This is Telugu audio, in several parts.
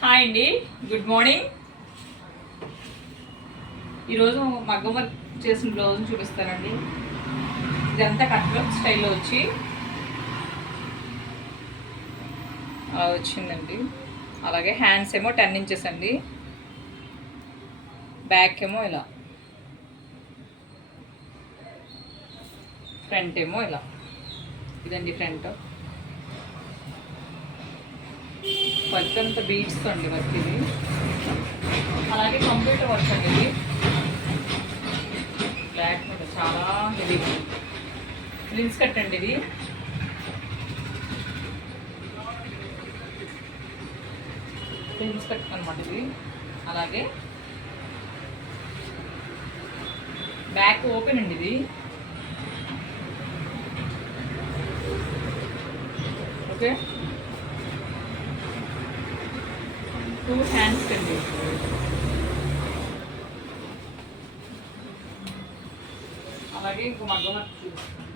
హాయ్ అండి, గుడ్ మార్నింగ్. ఈరోజు మగ్గం వర్క్ చేసిన బ్లౌజ్ని చూపిస్తానండి. ఇదంతా కట్ వర్క్ స్టైల్లో వచ్చి అలా వచ్చిందండి. అలాగే హ్యాండ్స్ ఏమో 10 ఇంచెస్ అండి, బ్యాక్ ఏమో ఇలా, ఫ్రంట్ ఏమో ఇలా. ఇదండి ఫ్రంట్. వర్క్ అంతా బీట్స్ అండి వర్క్ ఇది. అలాగే కంప్యూటర్ వర్క్ అండి ఇది. బ్లాక్ మీద చాలా హెవీ ప్రిన్స్ కట్ అండి ఇది. ప్రిన్స్ కట్ అనమాట ఇది. అలాగే బ్యాక్ ఓపెన్ అండి ఇది. ఓకే, 2 హ్యాండ్స్ అండి. అలాగే ఇంకో మగ్గం వర్క్ చూపిస్తాను.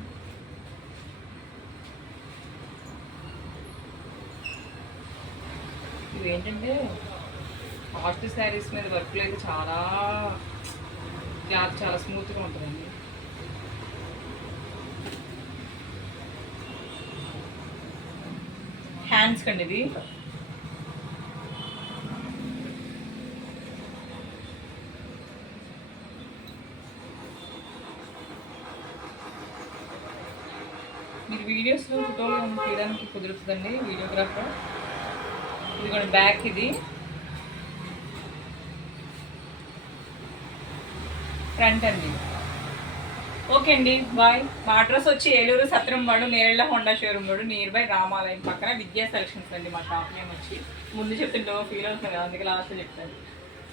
ఇవి ఏంటంటే కాస్ట్ శారీస్ మీద వర్క్లో అయితే చాలా క్లాత్ చాలా స్మూత్గా ఉంటుందండి. హ్యాండ్స్ కండి ఇది. మీరు వీడియోస్లో ఫోటోలు తీయడానికి కుదురుతుందండి వీడియోగ్రాఫర్. ఇది కూడా బ్యాక్ ఇది, ఫ్రంట్ అండి. ఓకే అండి, బాయ్. మా అడ్రస్ వచ్చి Eluru Satrampadu, Nerella Honda showroom road, near by రామాలయం పక్కన విద్యా సెలక్షన్స్ అండి. మా షాప్ నేమ్ వచ్చి ముందు చెప్తుంటే ఫీల్ అవుతుంది కదా, అందుకే లాస్ట్ చెప్తాను.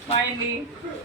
బాయ్ అండి.